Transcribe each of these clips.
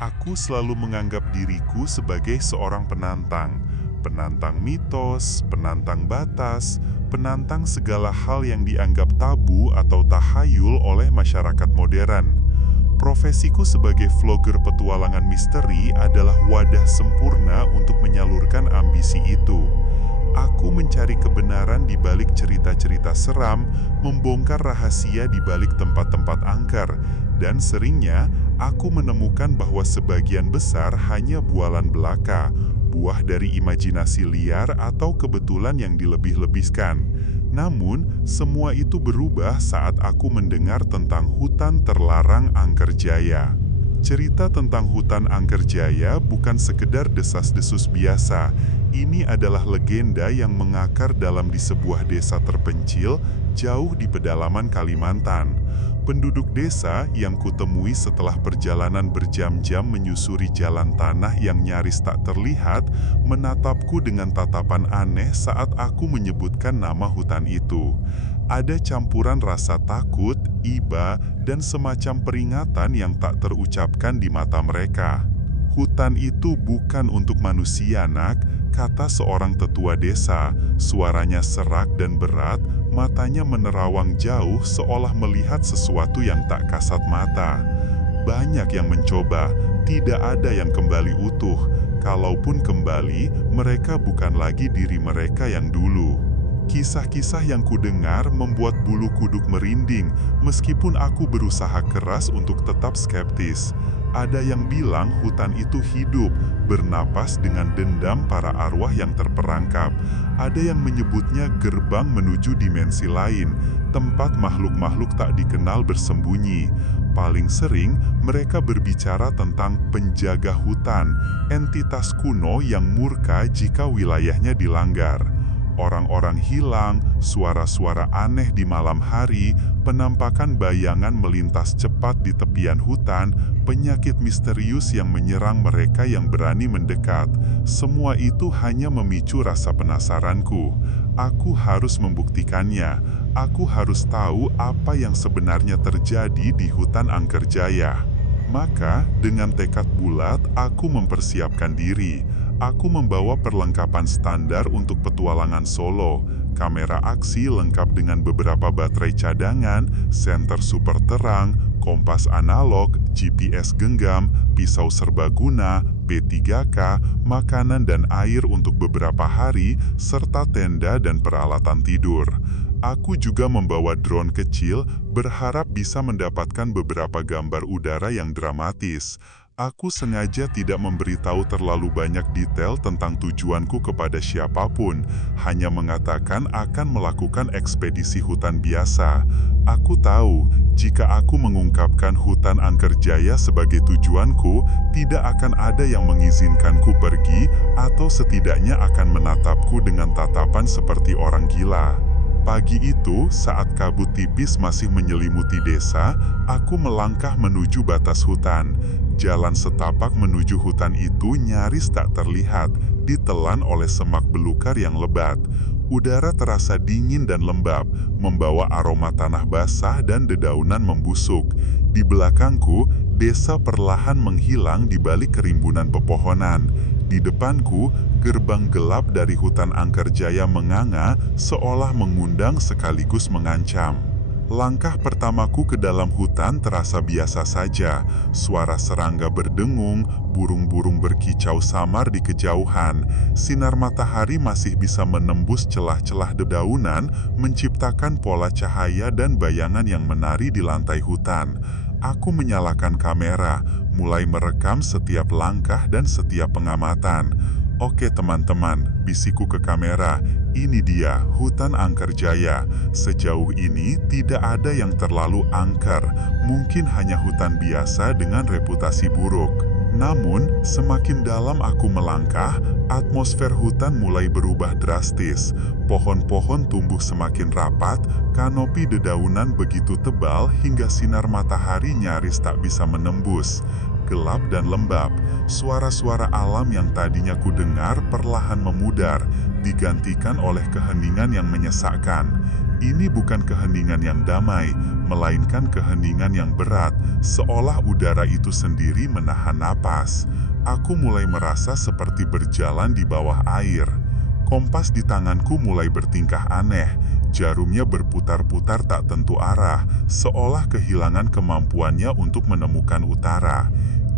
Aku selalu menganggap diriku sebagai seorang penantang. Penantang mitos, penantang batas, penantang segala hal yang dianggap tabu atau tahayul oleh masyarakat modern. Profesiku sebagai vlogger petualangan misteri adalah wadah sempurna untuk menyalurkan ambisi itu. Aku mencari kebenaran di balik cerita-cerita seram, membongkar rahasia di balik tempat-tempat angker, dan seringnya aku menemukan bahwa sebagian besar hanya bualan belaka, buah dari imajinasi liar atau kebetulan yang dilebih-lebihkan. Namun, semua itu berubah saat aku mendengar tentang hutan terlarang Angker Jaya. Cerita tentang hutan Angker Jaya bukan sekedar desas-desus biasa. Ini adalah legenda yang mengakar dalam di sebuah desa terpencil jauh di pedalaman Kalimantan. Penduduk desa yang kutemui setelah perjalanan berjam-jam menyusuri jalan tanah yang nyaris tak terlihat, menatapku dengan tatapan aneh saat aku menyebutkan nama hutan itu. Ada campuran rasa takut, iba, dan semacam peringatan yang tak terucapkan di mata mereka. Hutan itu bukan untuk manusia, nak, kata seorang tetua desa. Suaranya serak dan berat, matanya menerawang jauh seolah melihat sesuatu yang tak kasat mata. Banyak yang mencoba, tidak ada yang kembali utuh. Kalaupun kembali, mereka bukan lagi diri mereka yang dulu. Kisah-kisah yang kudengar membuat bulu kuduk merinding, meskipun aku berusaha keras untuk tetap skeptis. Ada yang bilang hutan itu hidup, bernapas dengan dendam para arwah yang terperangkap. Ada yang menyebutnya gerbang menuju dimensi lain, tempat makhluk-makhluk tak dikenal bersembunyi. Paling sering, mereka berbicara tentang penjaga hutan, entitas kuno yang murka jika wilayahnya dilanggar. Orang-orang hilang, suara-suara aneh di malam hari, penampakan bayangan melintas cepat di tepian hutan, penyakit misterius yang menyerang mereka yang berani mendekat. Semua itu hanya memicu rasa penasaranku. Aku harus membuktikannya. Aku harus tahu apa yang sebenarnya terjadi di hutan Angker Jaya. Maka, dengan tekad bulat, aku mempersiapkan diri. Aku membawa perlengkapan standar untuk petualangan solo, kamera aksi lengkap dengan beberapa baterai cadangan, senter super terang, kompas analog, GPS genggam, pisau serbaguna, P3K, makanan dan air untuk beberapa hari, serta tenda dan peralatan tidur. Aku juga membawa drone kecil, berharap bisa mendapatkan beberapa gambar udara yang dramatis. Aku sengaja tidak memberitahu terlalu banyak detail tentang tujuanku kepada siapapun, hanya mengatakan akan melakukan ekspedisi hutan biasa. Aku tahu, jika aku mengungkapkan hutan Angker Jaya sebagai tujuanku, tidak akan ada yang mengizinkanku pergi atau setidaknya akan menatapku dengan tatapan seperti orang gila. Pagi itu, saat kabut tipis masih menyelimuti desa, aku melangkah menuju batas hutan. Jalan setapak menuju hutan itu nyaris tak terlihat, ditelan oleh semak belukar yang lebat. Udara terasa dingin dan lembab, membawa aroma tanah basah dan dedaunan membusuk. Di belakangku, desa perlahan menghilang di balik kerimbunan pepohonan. Di depanku, gerbang gelap dari hutan Angker Jaya menganga seolah mengundang sekaligus mengancam. Langkah pertamaku ke dalam hutan terasa biasa saja. Suara serangga berdengung, burung-burung berkicau samar di kejauhan. Sinar matahari masih bisa menembus celah-celah dedaunan, menciptakan pola cahaya dan bayangan yang menari di lantai hutan. Aku menyalakan kamera, mulai merekam setiap langkah dan setiap pengamatan. Oke teman-teman, bisikku ke kamera. Ini dia, hutan Angker Jaya. Sejauh ini tidak ada yang terlalu angker, mungkin hanya hutan biasa dengan reputasi buruk. Namun, semakin dalam aku melangkah, atmosfer hutan mulai berubah drastis. Pohon-pohon tumbuh semakin rapat, kanopi dedaunan begitu tebal hingga sinar matahari nyaris tak bisa menembus. Gelap dan lembab, suara-suara alam yang tadinya kudengar perlahan memudar, digantikan oleh keheningan yang menyesakkan. Ini bukan keheningan yang damai, melainkan keheningan yang berat, seolah udara itu sendiri menahan napas. Aku mulai merasa seperti berjalan di bawah air. Kompas di tanganku mulai bertingkah aneh, jarumnya berputar-putar tak tentu arah, seolah kehilangan kemampuannya untuk menemukan utara.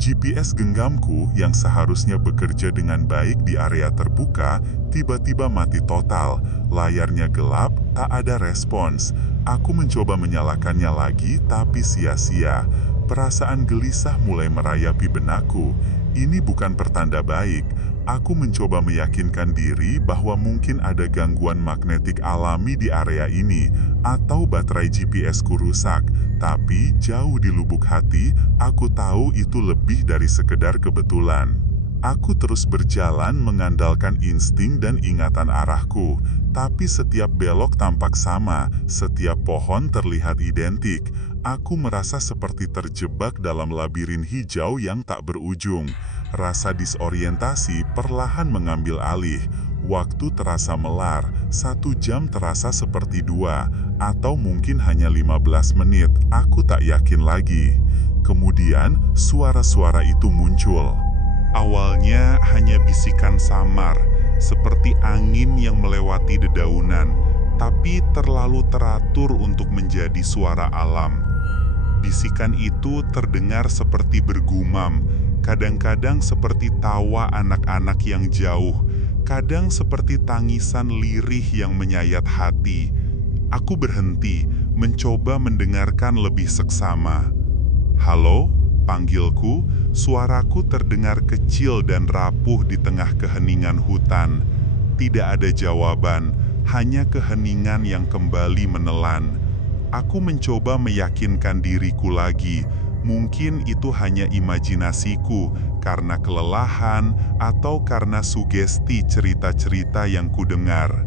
GPS genggamku yang seharusnya bekerja dengan baik di area terbuka, tiba-tiba mati total. Layarnya gelap, tak ada respons. Aku mencoba menyalakannya lagi, tapi sia-sia. Perasaan gelisah mulai merayapi benakku. Ini bukan pertanda baik. Aku mencoba meyakinkan diri bahwa mungkin ada gangguan magnetik alami di area ini, atau baterai GPS-ku rusak. Tapi jauh di lubuk hati, aku tahu itu lebih dari sekedar kebetulan. Aku terus berjalan mengandalkan insting dan ingatan arahku. Tapi setiap belok tampak sama, setiap pohon terlihat identik. Aku merasa seperti terjebak dalam labirin hijau yang tak berujung. Rasa disorientasi perlahan mengambil alih. Waktu terasa melar, 1 jam terasa seperti 2, atau mungkin hanya 15 menit, aku tak yakin lagi. Kemudian, suara-suara itu muncul. Awalnya hanya bisikan samar, seperti angin yang melewati dedaunan, tapi terlalu teratur untuk menjadi suara alam. Bisikan itu terdengar seperti bergumam, kadang-kadang seperti tawa anak-anak yang jauh, kadang seperti tangisan lirih yang menyayat hati. Aku berhenti, mencoba mendengarkan lebih seksama. "Halo?" panggilku, suaraku terdengar kecil dan rapuh di tengah keheningan hutan. Tidak ada jawaban, hanya keheningan yang kembali menelan. Aku mencoba meyakinkan diriku lagi, mungkin itu hanya imajinasiku, karena kelelahan atau karena sugesti cerita-cerita yang kudengar.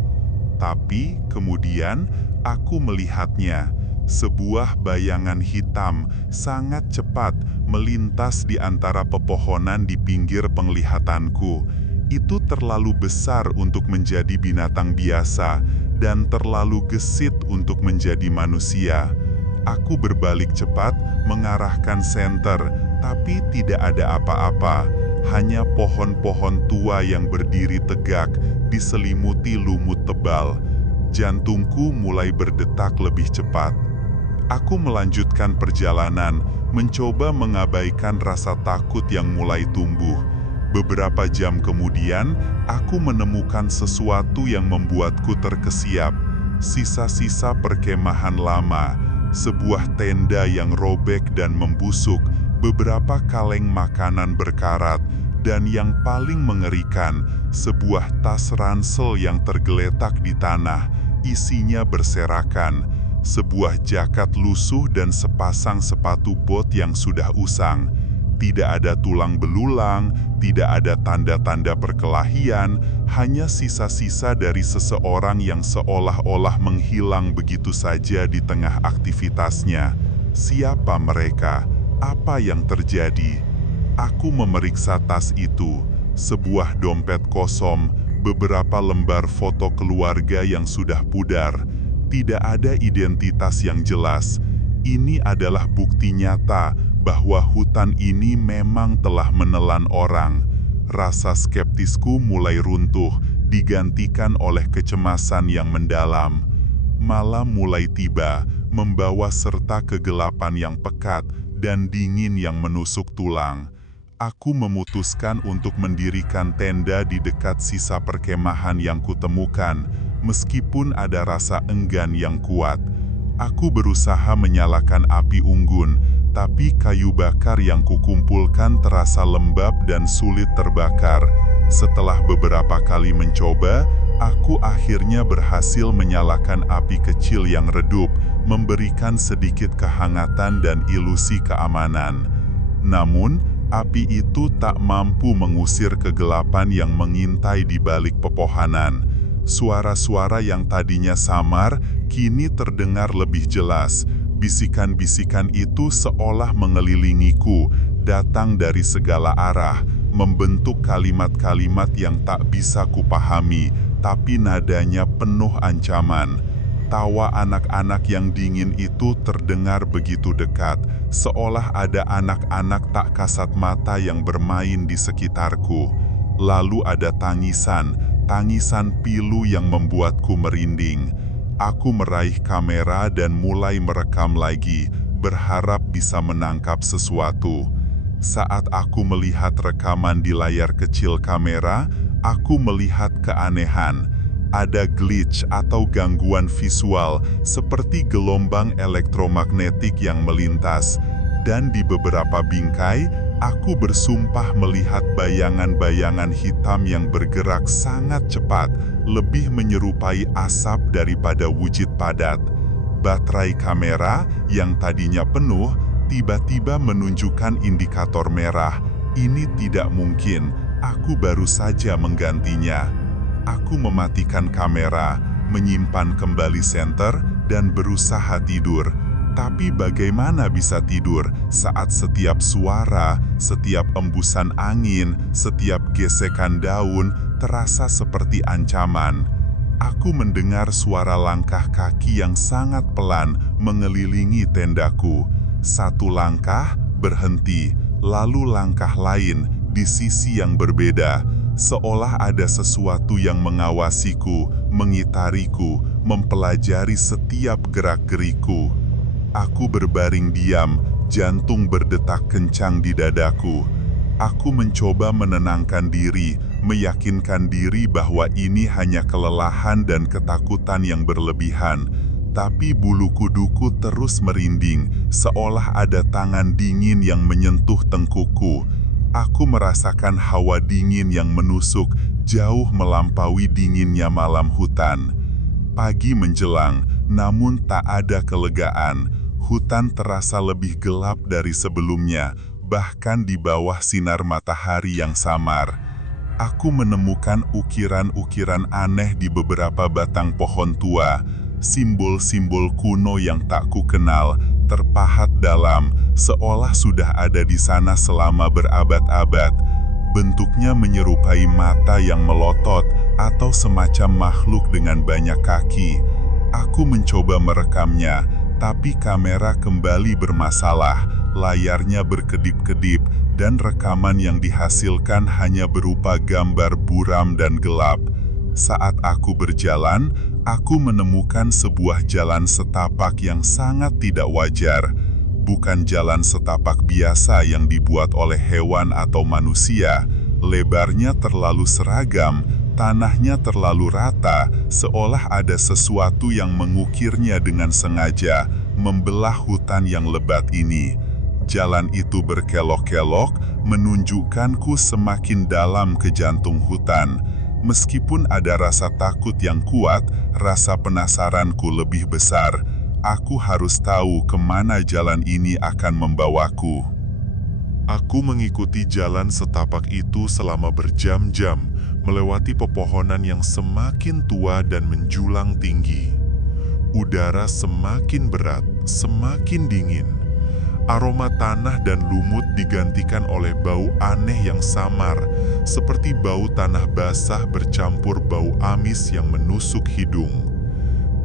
Tapi kemudian aku melihatnya. Sebuah bayangan hitam sangat cepat melintas di antara pepohonan di pinggir penglihatanku. Itu terlalu besar untuk menjadi binatang biasa dan terlalu gesit untuk menjadi manusia. Aku berbalik cepat mengarahkan senter, tapi tidak ada apa-apa. Hanya pohon-pohon tua yang berdiri tegak diselimuti lumut tebal. Jantungku mulai berdetak lebih cepat. Aku melanjutkan perjalanan, mencoba mengabaikan rasa takut yang mulai tumbuh. Beberapa jam kemudian, aku menemukan sesuatu yang membuatku terkesiap. Sisa-sisa perkemahan lama, sebuah tenda yang robek dan membusuk, beberapa kaleng makanan berkarat, dan yang paling mengerikan, sebuah tas ransel yang tergeletak di tanah, isinya berserakan. Sebuah jaket lusuh dan sepasang sepatu bot yang sudah usang. Tidak ada tulang belulang, tidak ada tanda-tanda perkelahian, hanya sisa-sisa dari seseorang yang seolah-olah menghilang begitu saja di tengah aktivitasnya. Siapa mereka? Apa yang terjadi? Aku memeriksa tas itu, sebuah dompet kosong, beberapa lembar foto keluarga yang sudah pudar. Tidak ada identitas yang jelas. Ini adalah bukti nyata bahwa hutan ini memang telah menelan orang. Rasa skeptisku mulai runtuh, digantikan oleh kecemasan yang mendalam. Malam mulai tiba, membawa serta kegelapan yang pekat dan dingin yang menusuk tulang. Aku memutuskan untuk mendirikan tenda di dekat sisa perkemahan yang kutemukan, meskipun ada rasa enggan yang kuat. Aku berusaha menyalakan api unggun, tapi kayu bakar yang kukumpulkan terasa lembab dan sulit terbakar. Setelah beberapa kali mencoba, aku akhirnya berhasil menyalakan api kecil yang redup, memberikan sedikit kehangatan dan ilusi keamanan. Namun, api itu tak mampu mengusir kegelapan yang mengintai di balik pepohonan. Suara-suara yang tadinya samar, kini terdengar lebih jelas. Bisikan-bisikan itu seolah mengelilingiku, datang dari segala arah, membentuk kalimat-kalimat yang tak bisa kupahami, tapi nadanya penuh ancaman. Tawa anak-anak yang dingin itu terdengar begitu dekat, seolah ada anak-anak tak kasat mata yang bermain di sekitarku. Lalu ada tangisan pilu yang membuatku merinding. Aku meraih kamera dan mulai merekam lagi, berharap bisa menangkap sesuatu. Saat aku melihat rekaman di layar kecil kamera, aku melihat keanehan. Ada glitch atau gangguan visual seperti gelombang elektromagnetik yang melintas. Dan di beberapa bingkai, aku bersumpah melihat bayangan-bayangan hitam yang bergerak sangat cepat, lebih menyerupai asap daripada wujud padat. Baterai kamera yang tadinya penuh, tiba-tiba menunjukkan indikator merah. Ini tidak mungkin, aku baru saja menggantinya. Aku mematikan kamera, menyimpan kembali senter, dan berusaha tidur. Tapi bagaimana bisa tidur saat setiap suara, setiap embusan angin, setiap gesekan daun terasa seperti ancaman? Aku mendengar suara langkah kaki yang sangat pelan mengelilingi tendaku. Satu langkah, berhenti, lalu langkah lain di sisi yang berbeda. Seolah ada sesuatu yang mengawasiku, mengitariku, mempelajari setiap gerak-geriku. Aku berbaring diam, jantung berdetak kencang di dadaku. Aku mencoba menenangkan diri, meyakinkan diri bahwa ini hanya kelelahan dan ketakutan yang berlebihan. Tapi bulu kuduku terus merinding, seolah ada tangan dingin yang menyentuh tengkukku. Aku merasakan hawa dingin yang menusuk, jauh melampaui dinginnya malam hutan. Pagi menjelang, namun tak ada kelegaan. Hutan terasa lebih gelap dari sebelumnya, bahkan di bawah sinar matahari yang samar. Aku menemukan ukiran-ukiran aneh di beberapa batang pohon tua. Simbol-simbol kuno yang tak kukenal terpahat dalam, seolah sudah ada di sana selama berabad-abad. Bentuknya menyerupai mata yang melotot atau semacam makhluk dengan banyak kaki. Aku mencoba merekamnya, tapi kamera kembali bermasalah. Layarnya berkedip-kedip dan rekaman yang dihasilkan hanya berupa gambar buram dan gelap. Saat aku berjalan, aku menemukan sebuah jalan setapak yang sangat tidak wajar. Bukan jalan setapak biasa yang dibuat oleh hewan atau manusia. Lebarnya terlalu seragam, tanahnya terlalu rata, seolah ada sesuatu yang mengukirnya dengan sengaja, membelah hutan yang lebat ini. Jalan itu berkelok-kelok, menunjukkanku semakin dalam ke jantung hutan. Meskipun ada rasa takut yang kuat, rasa penasaranku lebih besar. Aku harus tahu kemana jalan ini akan membawaku. Aku mengikuti jalan setapak itu selama berjam-jam, melewati pepohonan yang semakin tua dan menjulang tinggi. Udara semakin berat, semakin dingin. Aroma tanah dan lumut digantikan oleh bau aneh yang samar, seperti bau tanah basah bercampur bau amis yang menusuk hidung.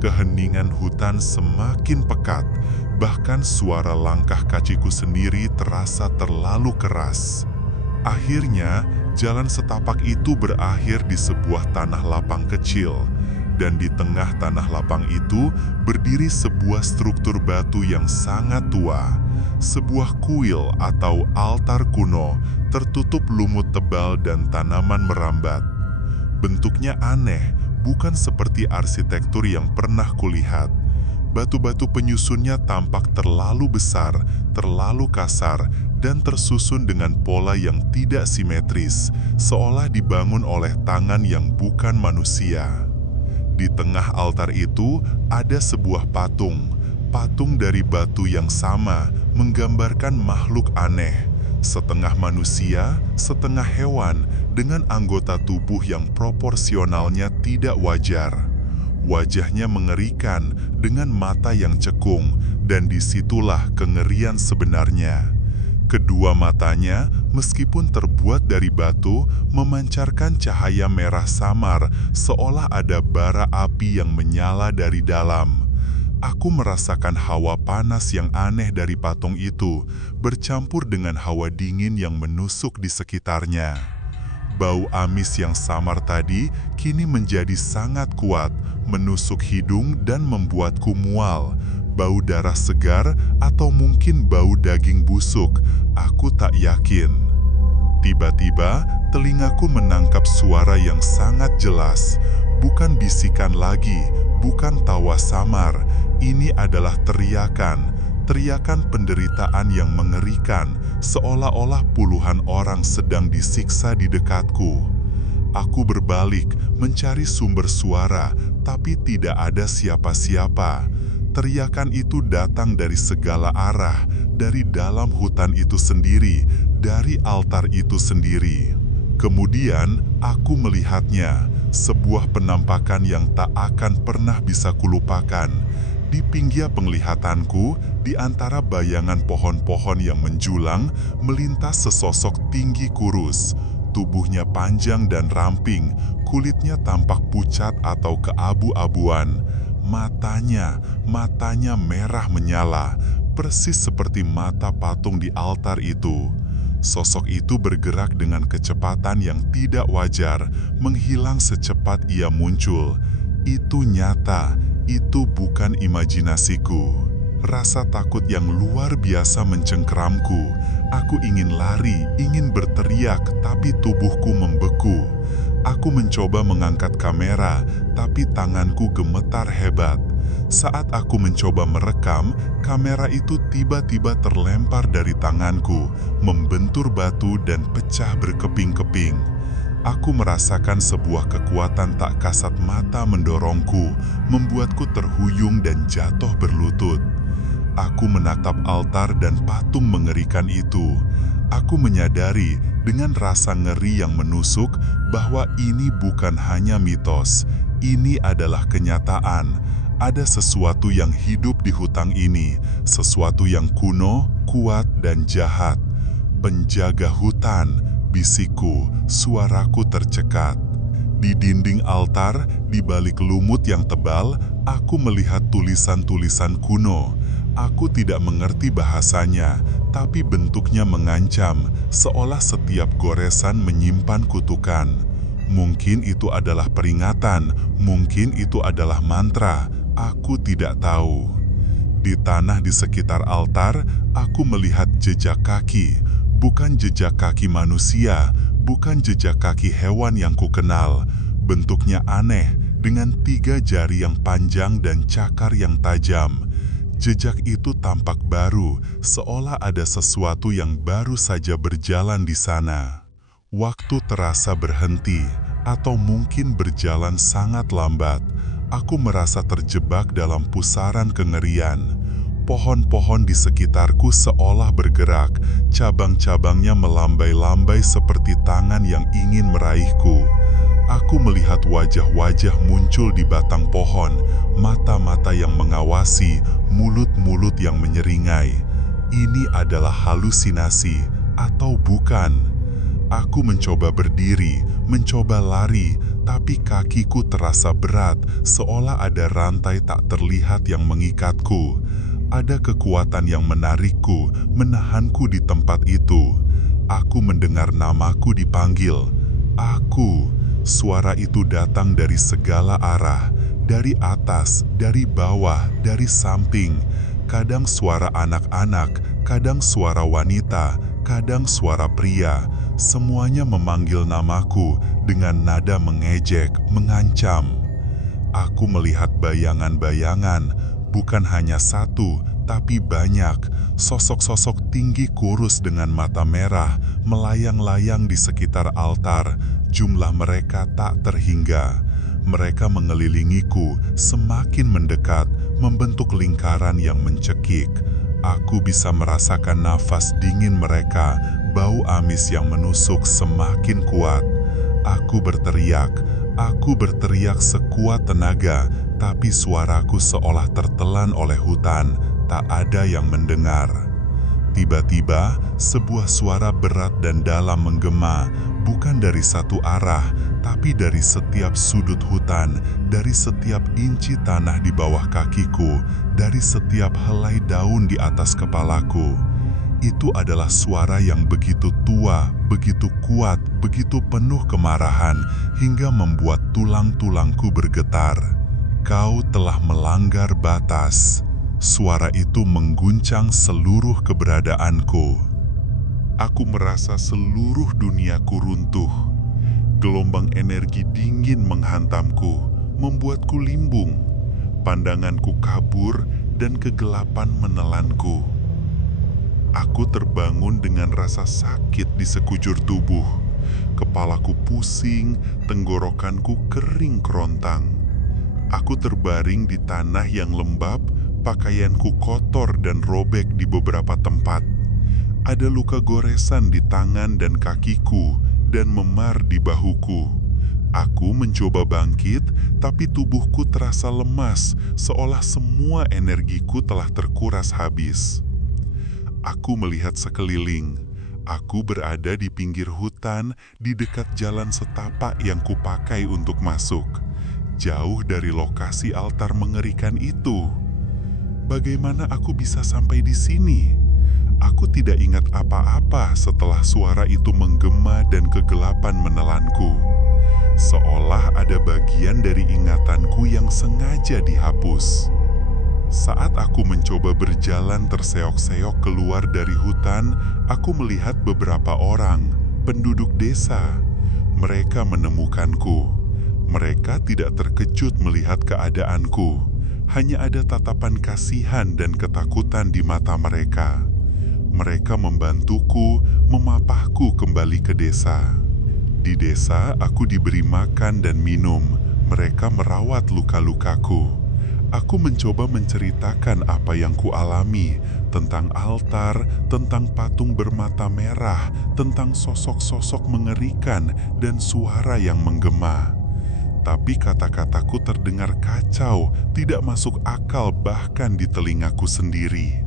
Keheningan hutan semakin pekat, bahkan suara langkah kakiku sendiri terasa terlalu keras. Akhirnya, jalan setapak itu berakhir di sebuah tanah lapang kecil, dan di tengah tanah lapang itu berdiri sebuah struktur batu yang sangat tua. Sebuah kuil atau altar kuno tertutup lumut tebal dan tanaman merambat. Bentuknya aneh, bukan seperti arsitektur yang pernah kulihat. Batu-batu penyusunnya tampak terlalu besar, terlalu kasar, dan tersusun dengan pola yang tidak simetris, seolah dibangun oleh tangan yang bukan manusia. Di tengah altar itu ada sebuah patung dari batu yang sama, menggambarkan makhluk aneh, setengah manusia, setengah hewan, dengan anggota tubuh yang proporsionalnya tidak wajar. Wajahnya mengerikan, dengan mata yang cekung, dan disitulah kengerian sebenarnya. Kedua matanya, meskipun terbuat dari batu, memancarkan cahaya merah samar, seolah ada bara api yang menyala dari dalam. Aku merasakan hawa panas yang aneh dari patung itu, bercampur dengan hawa dingin yang menusuk di sekitarnya. Bau amis yang samar tadi kini menjadi sangat kuat, menusuk hidung dan membuatku mual. Bau darah segar atau mungkin bau daging busuk, aku tak yakin. Tiba-tiba, telingaku menangkap suara yang sangat jelas. Bukan bisikan lagi, bukan tawa samar. Ini adalah teriakan, teriakan penderitaan yang mengerikan, seolah-olah puluhan orang sedang disiksa di dekatku. Aku berbalik, mencari sumber suara, tapi tidak ada siapa-siapa. Teriakan itu datang dari segala arah, dari dalam hutan itu sendiri, dari altar itu sendiri. Kemudian, aku melihatnya, sebuah penampakan yang tak akan pernah bisa kulupakan. Di pinggir penglihatanku, di antara bayangan pohon-pohon yang menjulang, melintas sesosok tinggi kurus. Tubuhnya panjang dan ramping, kulitnya tampak pucat atau keabu-abuan. Matanya merah menyala, persis seperti mata patung di altar itu. Sosok itu bergerak dengan kecepatan yang tidak wajar, menghilang secepat ia muncul. Itu nyata, itu bukan imajinasiku. Rasa takut yang luar biasa mencengkeramku. Aku ingin lari, ingin berteriak, tapi tubuhku membeku. Aku mencoba mengangkat kamera, tapi tanganku gemetar hebat. Saat aku mencoba merekam, kamera itu tiba-tiba terlempar dari tanganku, membentur batu dan pecah berkeping-keping. Aku merasakan sebuah kekuatan tak kasat mata mendorongku, membuatku terhuyung dan jatuh berlutut. Aku menatap altar dan patung mengerikan itu. Aku menyadari dengan rasa ngeri yang menusuk bahwa ini bukan hanya mitos, ini adalah kenyataan. Ada sesuatu yang hidup di hutan ini, sesuatu yang kuno, kuat, dan jahat. Penjaga hutan, bisikku, suaraku tercekat. Di dinding altar, di balik lumut yang tebal, aku melihat tulisan-tulisan kuno. Aku tidak mengerti bahasanya, tapi bentuknya mengancam, seolah setiap goresan menyimpan kutukan. Mungkin itu adalah peringatan, mungkin itu adalah mantra, aku tidak tahu. Di tanah di sekitar altar, aku melihat jejak kaki, bukan jejak kaki manusia, bukan jejak kaki hewan yang kukenal. Bentuknya aneh, dengan 3 jari yang panjang dan cakar yang tajam. Jejak itu tampak baru, seolah ada sesuatu yang baru saja berjalan di sana. Waktu terasa berhenti, atau mungkin berjalan sangat lambat. Aku merasa terjebak dalam pusaran kengerian. Pohon-pohon di sekitarku seolah bergerak, cabang-cabangnya melambai-lambai seperti tangan yang ingin meraihku. Aku melihat wajah-wajah muncul di batang pohon, mata-mata yang mengawasi, mulut-mulut yang menyeringai. Ini adalah halusinasi atau bukan? Aku mencoba berdiri, mencoba lari, tapi kakiku terasa berat, seolah ada rantai tak terlihat yang mengikatku. Ada kekuatan yang menarikku, menahanku di tempat itu. Aku mendengar namaku dipanggil. Aku. Suara itu datang dari segala arah, dari atas, dari bawah, dari samping. Kadang suara anak-anak, kadang suara wanita, kadang suara pria. Semuanya memanggil namaku dengan nada mengejek, mengancam. Aku melihat bayangan-bayangan, bukan hanya satu, tapi banyak. Sosok-sosok tinggi kurus dengan mata merah melayang-layang di sekitar altar. Jumlah mereka tak terhingga. Mereka mengelilingiku, semakin mendekat, membentuk lingkaran yang mencekik. Aku bisa merasakan nafas dingin mereka, bau amis yang menusuk semakin kuat. Aku berteriak sekuat tenaga, tapi suaraku seolah tertelan oleh hutan, tak ada yang mendengar. Tiba-tiba, sebuah suara berat dan dalam menggema, bukan dari satu arah, tapi dari setiap sudut hutan, dari setiap inci tanah di bawah kakiku, dari setiap helai daun di atas kepalaku. Itu adalah suara yang begitu tua, begitu kuat, begitu penuh kemarahan, hingga membuat tulang-tulangku bergetar. Kau telah melanggar batas. Suara itu mengguncang seluruh keberadaanku. Aku merasa seluruh duniaku runtuh. Gelombang energi dingin menghantamku, membuatku limbung. Pandanganku kabur dan kegelapan menelanku. Aku terbangun dengan rasa sakit di sekujur tubuh. Kepalaku pusing, tenggorokanku kering kerontang. Aku terbaring di tanah yang lembab, pakaianku kotor dan robek di beberapa tempat. Ada luka goresan di tangan dan kakiku dan memar di bahuku. Aku mencoba bangkit, tapi tubuhku terasa lemas, seolah semua energiku telah terkuras habis. Aku melihat sekeliling. Aku berada di pinggir hutan, di dekat jalan setapak yang kupakai untuk masuk. Jauh dari lokasi altar mengerikan itu. Bagaimana aku bisa sampai di sini? Aku tidak ingat apa-apa setelah suara itu menggema dan kegelapan menelanku. Seolah ada bagian dari ingatanku yang sengaja dihapus. Saat aku mencoba berjalan terseok-seok keluar dari hutan, aku melihat beberapa orang, penduduk desa. Mereka menemukanku. Mereka tidak terkejut melihat keadaanku. Hanya ada tatapan kasihan dan ketakutan di mata mereka. Mereka membantuku, memapahku kembali ke desa. Di desa, aku diberi makan dan minum. Mereka merawat luka-lukaku. Aku mencoba menceritakan apa yang kualami, tentang altar, tentang patung bermata merah, tentang sosok-sosok mengerikan dan suara yang menggema. Tapi kata-kataku terdengar kacau, tidak masuk akal bahkan di telingaku sendiri.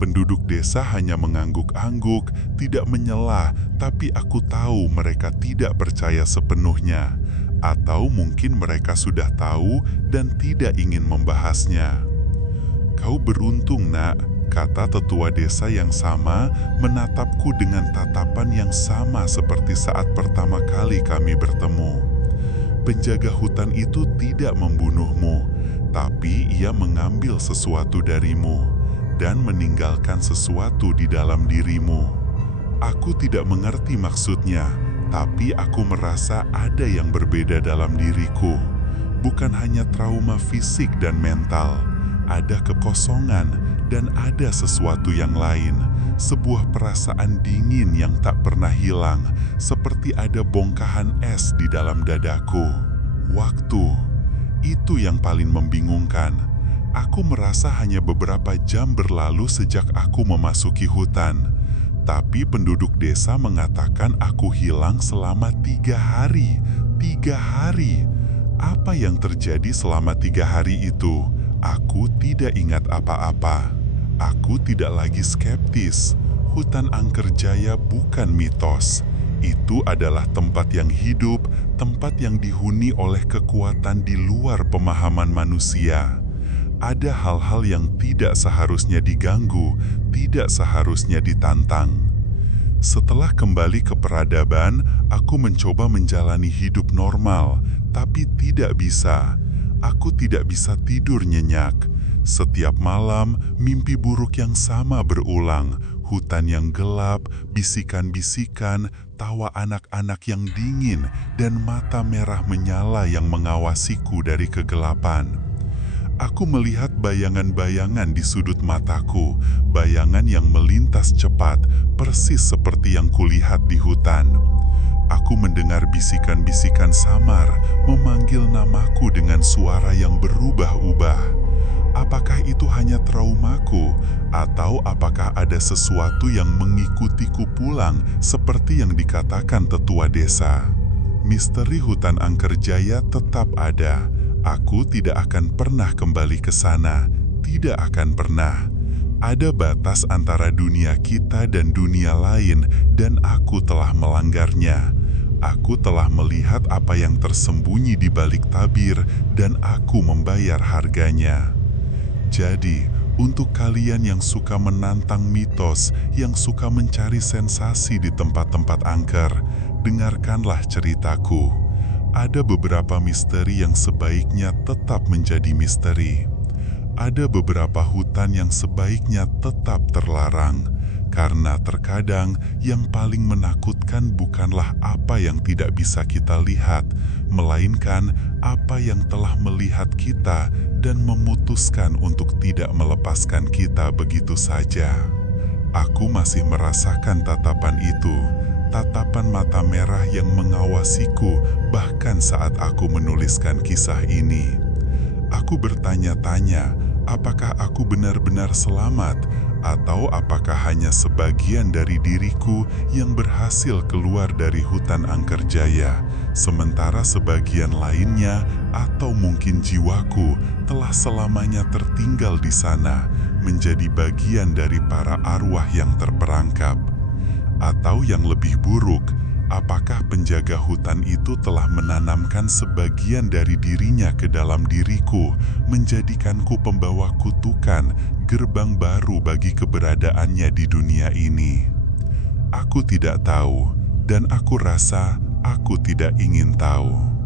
Penduduk desa hanya mengangguk-angguk, tidak menyela, tapi aku tahu mereka tidak percaya sepenuhnya. Atau mungkin mereka sudah tahu dan tidak ingin membahasnya. Kau beruntung, Nak, kata tetua desa yang sama menatapku dengan tatapan yang sama seperti saat pertama kali kami bertemu. Penjaga hutan itu tidak membunuhmu, tapi ia mengambil sesuatu darimu dan meninggalkan sesuatu di dalam dirimu. Aku tidak mengerti maksudnya, tapi aku merasa ada yang berbeda dalam diriku. Bukan hanya trauma fisik dan mental, ada kekosongan dan ada sesuatu yang lain. Sebuah perasaan dingin yang tak pernah hilang, seperti ada bongkahan es di dalam dadaku. Waktu, itu yang paling membingungkan. Aku merasa hanya beberapa jam berlalu sejak aku memasuki hutan. Tapi penduduk desa mengatakan aku hilang selama 3 hari. 3 hari. Apa yang terjadi selama 3 hari itu? Aku tidak ingat apa-apa. Aku tidak lagi skeptis. Hutan Angker Jaya bukan mitos. Itu adalah tempat yang hidup, tempat yang dihuni oleh kekuatan di luar pemahaman manusia. Ada hal-hal yang tidak seharusnya diganggu, tidak seharusnya ditantang. Setelah kembali ke peradaban, aku mencoba menjalani hidup normal, tapi tidak bisa. Aku tidak bisa tidur nyenyak. Setiap malam, mimpi buruk yang sama berulang. Hutan yang gelap, bisikan-bisikan, tawa anak-anak yang dingin, dan mata merah menyala yang mengawasiku dari kegelapan. Aku melihat bayangan-bayangan di sudut mataku, bayangan yang melintas cepat, persis seperti yang kulihat di hutan. Aku mendengar bisikan-bisikan samar, memanggil namaku dengan suara yang berubah-ubah. Apakah itu hanya traumaku, atau apakah ada sesuatu yang mengikutiku pulang seperti yang dikatakan tetua desa? Misteri hutan Angker Jaya tetap ada. Aku tidak akan pernah kembali ke sana, tidak akan pernah. Ada batas antara dunia kita dan dunia lain, dan aku telah melanggarnya. Aku telah melihat apa yang tersembunyi di balik tabir, dan aku membayar harganya. Jadi, untuk kalian yang suka menantang mitos, yang suka mencari sensasi di tempat-tempat angker, dengarkanlah ceritaku. Ada beberapa misteri yang sebaiknya tetap menjadi misteri. Ada beberapa hutan yang sebaiknya tetap terlarang, karena terkadang yang paling menakutkan bukanlah apa yang tidak bisa kita lihat, melainkan apa yang telah melihat kita dan memutuskan untuk tidak melepaskan kita begitu saja. Aku masih merasakan tatapan itu, tatapan mata merah yang mengawasiku bahkan saat aku menuliskan kisah ini. Aku bertanya-tanya, apakah aku benar-benar selamat, atau apakah hanya sebagian dari diriku yang berhasil keluar dari hutan Angker Jaya, sementara sebagian lainnya, atau mungkin jiwaku, telah selamanya tertinggal di sana, menjadi bagian dari para arwah yang terperangkap. Atau yang lebih buruk, apakah penjaga hutan itu telah menanamkan sebagian dari dirinya ke dalam diriku, menjadikanku pembawa kutukan, gerbang baru bagi keberadaannya di dunia ini? Aku tidak tahu, dan aku rasa aku tidak ingin tahu.